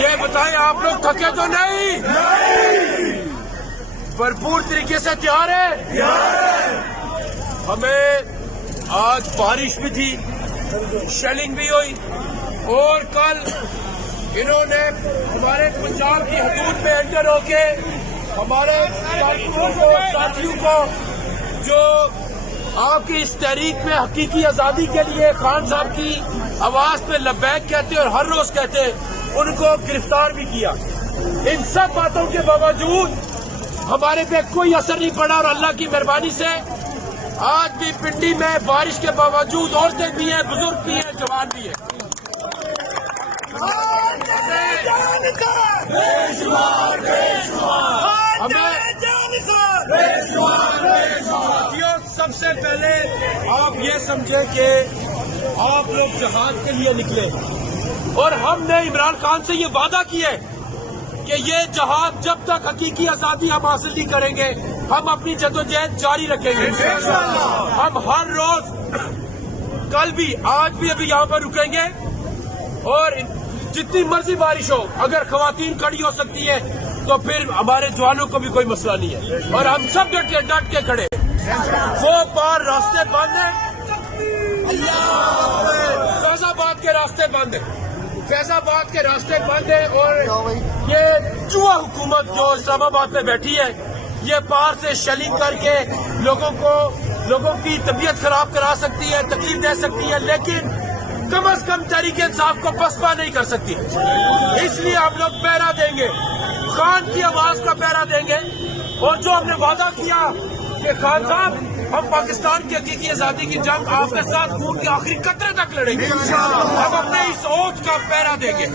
یہ بتائیں آپ لوگ تھکے تو نہیں؟ بھرپور طریقے سے تیار ہے؟ ہمیں آج بارش بھی تھی، شیلنگ بھی ہوئی، اور کل انہوں نے ہمارے پنجاب کی حدود میں انٹر ہو کے ہمارے ساتھیوں کو جو آپ کی اس تحریک میں حقیقی آزادی کے لیے خان صاحب کی آواز پہ لبیک کہتے اور ہر روز کہتے، ان کو گرفتار بھی کیا۔ ان سب باتوں کے باوجود ہمارے پہ کوئی اثر نہیں پڑا، اور اللہ کی مہربانی سے آج بھی پنڈی میں بارش کے باوجود عورتیں بھی ہیں، بزرگ بھی ہیں، جوان بھی ہیں۔ سب سے پہلے آپ یہ سمجھیں کہ آپ لوگ جہاد کے لیے نکلے، اور ہم نے عمران خان سے یہ وعدہ کیا ہے کہ یہ جہاد جب تک حقیقی آزادی ہم حاصل نہیں کریں گے، ہم اپنی جدوجہد جاری رکھیں گے۔ ہم ہر روز، کل بھی، آج بھی ابھی یہاں پر رکیں گے، اور جتنی مرضی بارش ہو، اگر خواتین کھڑی ہو سکتی ہے تو پھر ہمارے جوانوں کو بھی کوئی مسئلہ نہیں ہے، اور ہم سب ڈٹ کے کھڑے۔ وہ پار راستے بند ہیں، فیض آباد کے راستے بند ہیں، فیض آباد کے راستے بند ہیں، اور یہ چوہا حکومت جو اسلام آباد میں بیٹھی ہے، یہ پار سے شیلنگ کر کے لوگوں کی طبیعت خراب کرا سکتی ہے، تکلیف دے سکتی ہے، لیکن کم از کم تحریک انصاف کو پسپا نہیں کر سکتی۔ اس لیے ہم لوگ پہرا دیں گے، خان کی آواز کا پہرا دیں گے، اور جو ہم نے وعدہ کیا کہ خان صاحب ہم پاکستان کی حقیقی آزادی کی جنگ آپ کے ساتھ خون کے آخری قطرے تک لڑیں گے، ہم اپنے اس عہد کا پہرا دیں گے۔